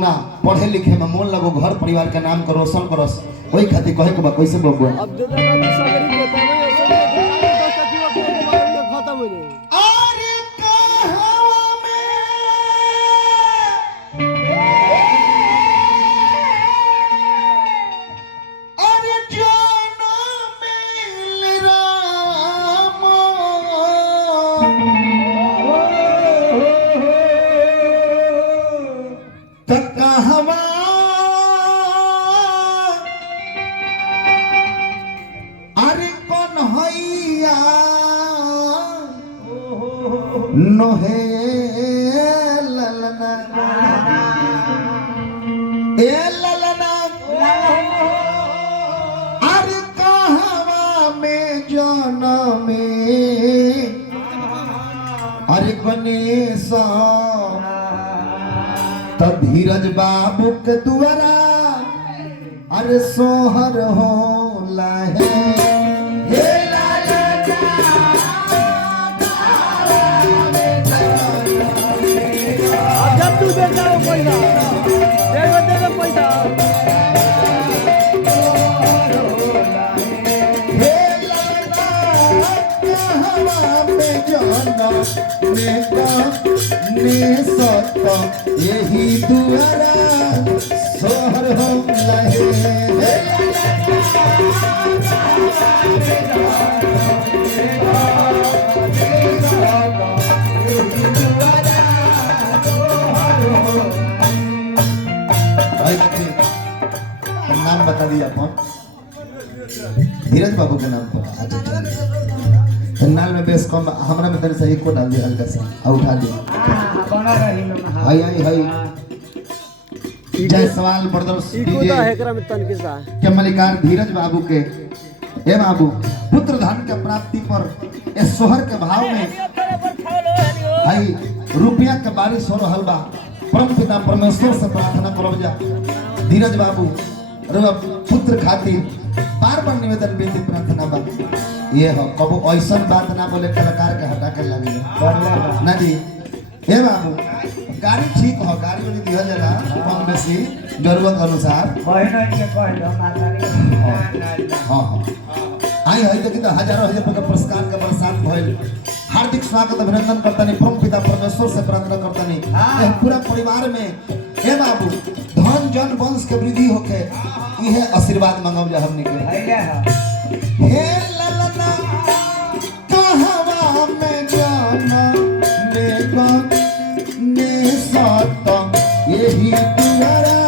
ना पढ़े लिखे में मन लगो, घर परिवार के नाम को रोशन करस, वही खातिर कहे के बा कैसे बबुआ। अब जो जगह सबरी के तमे ऐसे सचिव के मार के खत्म हो जाए। अरे कहवा में अरे जाना मिल राम कहवा अरे कौन हैया नोहे ललना ए ललना अरे कहवा में जनमे अरे गणेश तब धीरज बाबू के दुआरा अरे सोहर हो लाहे हे लाला जब तू दे जाओ पैसा दे दे पैसा हे लाला कहवा में जनम में सत यही दुआरा सोहर हो लाहे हे नाम बता दिया अपन धीरज बाबू के नाम पर। अच्छा चलिए नाल में बेस कम हमरा में तने से एको डाल दिया हल्का सा और उठा दिया बना रही हाय हाय हाय जय सवाल ब्रदर्स इको दा एकरा में तन के सा के मलिकार धीरज बाबू के हे बाबू पुत्र धन के प्राप्ति पर इस सोहर के भाव में भाई रुपया के बारिश हो रहल बा। परम पिता परमेश्वर से प्रार्थना करब जा धीरज बाबू रे पुत्र खातिर बार बार निवेदन बेनती प्रार्थना बा ये हो कबो ऐसा बात ना बोले कलाकार के हटा के लगे ना जी। हे बाबू गाड़ी ठीक हो, गाड़ी वाली दिया जला कम बेसी जरूरत अनुसार हाँ हाँ आई है देखी तो हजारों हजार रुपये पुरस्कार के बरसात भइल। हार्दिक स्वागत अभिनंदन करता नहीं परम पिता परमेश्वर से प्रार्थना करता नहीं यह पूरा परिवार में हे बाबू धन जन वंश के वृद्धि होके यह आशीर्वाद मांगब जा हमने के। हे ललना कहवा में जाना मेगा ने सात यही दुआरा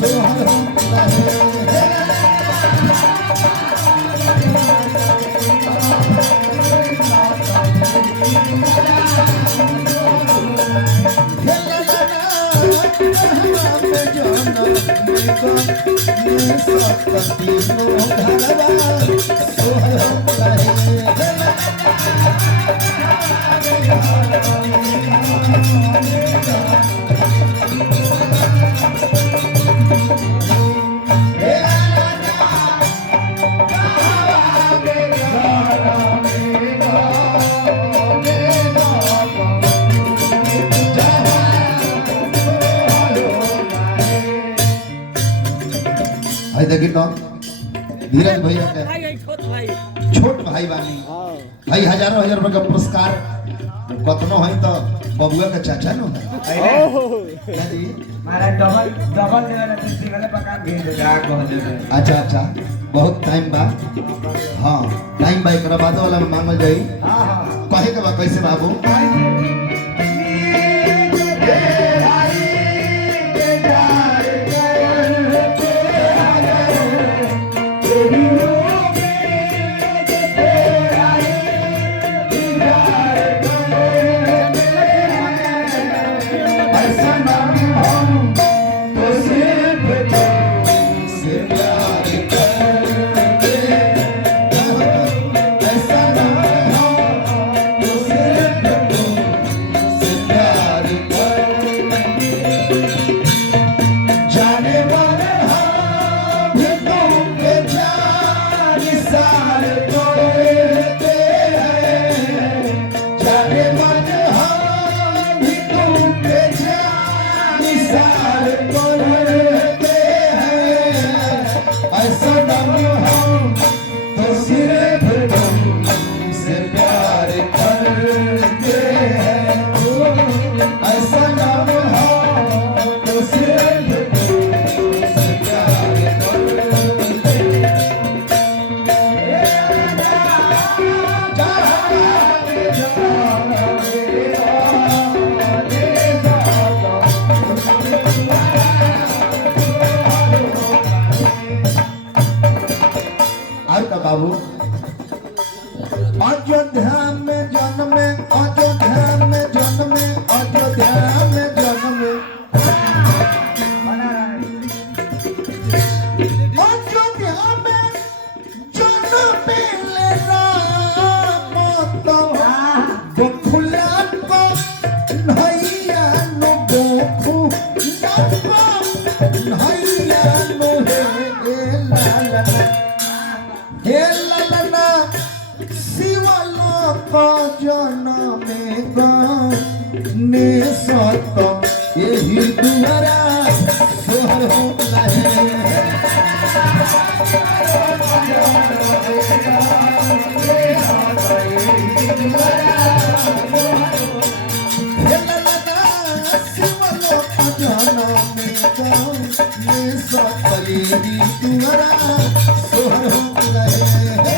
सोहर लहे देखी तो धीरज भैया के छोट भाई बानी भाई हजारों हजार रुपए का पुरस्कार कतनो है तो बबुआ का चाचा नो मारा डबल डबल वाला पका भेज दे जा कह दे। अच्छा अच्छा बहुत टाइम बा हाँ टाइम बा एकरा बाद वाला में मांगल जाई कहे के बा कैसे बाबू बाबू अयोध्या में जन्मे अयोध्या में जन्मे अयोध्या में जन्मे बना रहा है अयोध्या में जन्मे ले राम तो गोखुला को नैया नो गोखुला को नैया नो हे लाला शिवलो को जनमे गने सत यही दुआरा सोहर हो लहे हे लाला शिवलो को जनमे गने सत यही दुआरा सोहर हो लहे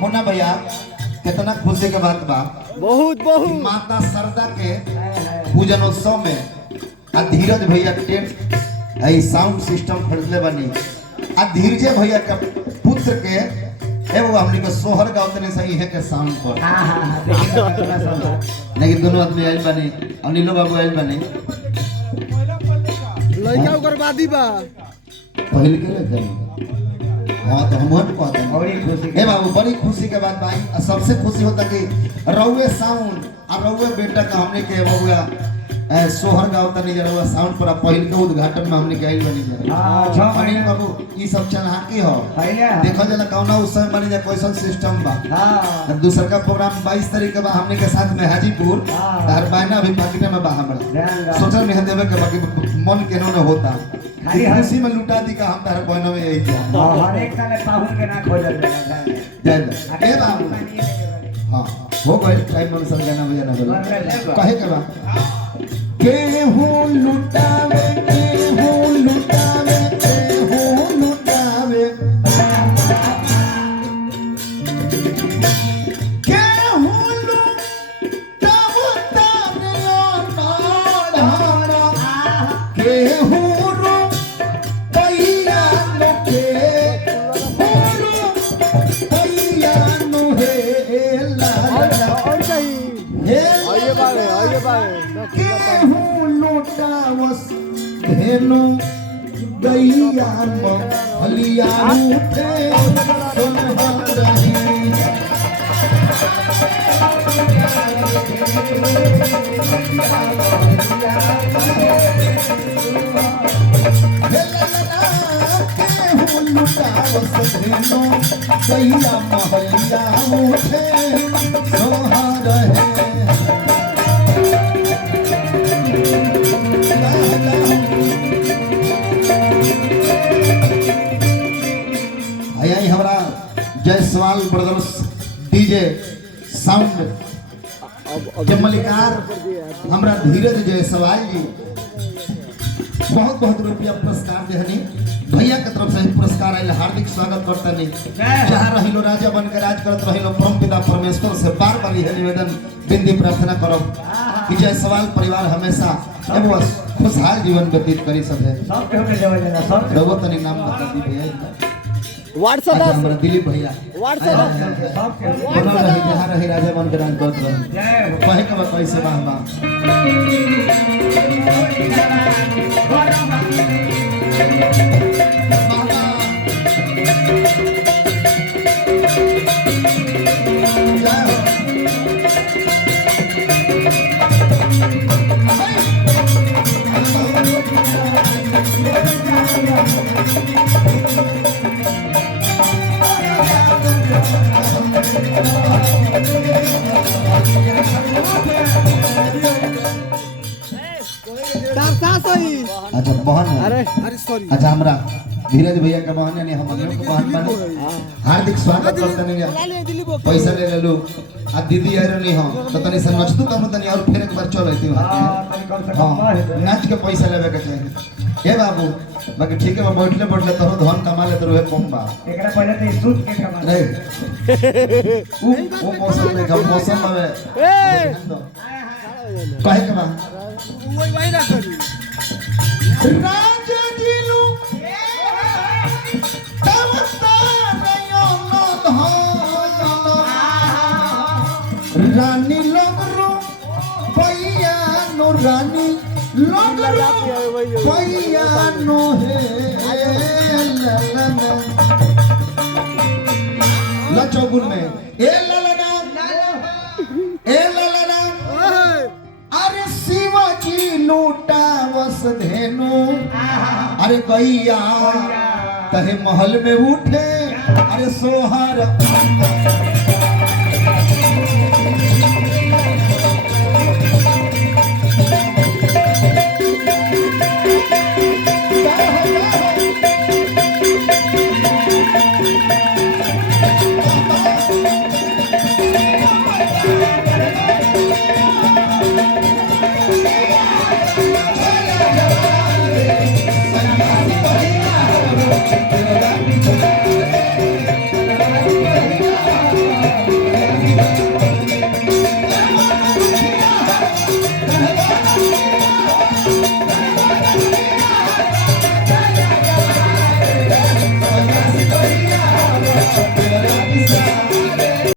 मुन्ना भैया कितना खुशी के बात बा बहुत बहुत माता सरदा के पूजनोत्सव में आ धीरज भैया टेंट आई साउंड सिस्टम खरीदले बनी आ धीरज भैया के पुत्र के एगो हमनी के सोहर गावतने सही है के साउंड पर हाँ हाँ हाँ देखिए कितना सुंदर लेकिन दोनों आदमी आइल बनी अनिलो बाबू आइल बनी लड़का उग्रवादी बा पहले के लग गई हाँ तो हम कहते हैं और ही खुशी ए बाबू बड़ी खुशी के बात भाई सबसे खुशी होता कि रउए साउंड और रउए बेटा का हमने के बबुआ सोहर गाँव तनी जरा साउंड पर पहिल के उद्घाटन में हमने कही बनी हाँ, छह अनिल महीना। बाबू ई सब चलहाकी हो पहले देखो जला कौना उस समय बनी जा कैसन सिस्टम बा हाँ दूसर का प्रोग्राम 22 तारीख के बा हमने के साथ में हाजीपुर हाँ। हर महीना अभी पाकिट में बा हमरा ध्यान रख। सोचल में देवे के बाकी मन केनो न होता खाली हम- खुशी में लुटा दी का हम तार बहनों में यही किया हर एक साल पाहुन के ना खोजल जाला जय ए बाबू हाँ हो गए टाइम अनुसार गाना बजाना बोला कहे के बा केहू लुटावे केहू लुटावे केहू लुटावे केहू लुटावे तारे अनाड़ा केहू रो पैया नो पैया नो हे लाला और कहीं हे आइए बारे केहू लुटावस धेनु गैया हलिया उठे सुनहा रही केहू लुटावस धेनु गैया महलिया उठे सोहा रहे आई हमारा जयसवाल ब्रदर्स डीजे साउंड के मलिकार हमरा धीरज जयसवाल जी बहुत बहुत रुपया पुरस्कार देहनी भैया के तरफ से ही पुरस्कार आयल हार्दिक स्वागत करता नहीं जहाँ रहिलो राजा बन के राज करत रहिलो परम पिता परमेश्वर से बार बार यह निवेदन बिंदी प्रार्थना करो कि जयसवाल परिवार हमेशा एगो खुशहाल जीवन व्यतीत करी सके सब के होके देवल जाला सब रघु तनी नाम बता दी भैया व्हाट्सएप अच्छा, हमारा दिलीप भैया व्हाट्सएप सब के बनल रही जहाँ रही राजा बन के राज करत रही जय हो कहे के बा कैसे बा बा अच्छा बहन है। अरे सॉरी अच्छा हमरा धीरज भैया के बहन यानी हम लोग के बहन बने हार्दिक स्वागत करते नहीं पैसा ले लेलू आ दीदी आए रहनी हम तो तनी से नचतू कम तनी और फिर एक बार चल रही हां तनी कम से कम हां नाच के पैसा लेवे के चाहिए ए बाबू बाकी ठीक है बैठले बैठले तोरो धन कमा ले तो रहे कम बा एकरा पहले तो सूत के कमा नहीं वो मौसम में कम मौसम में कहे के बा वही ना करी राजा दिलू तवता नयो रानी लगरो पैया नो रानी लगरो पैया नो हे ललना लचौगुन में ए ललना अरे शिवाजी लूटा वस धेनु अरे गैया तहे महल में उठे अरे सोहर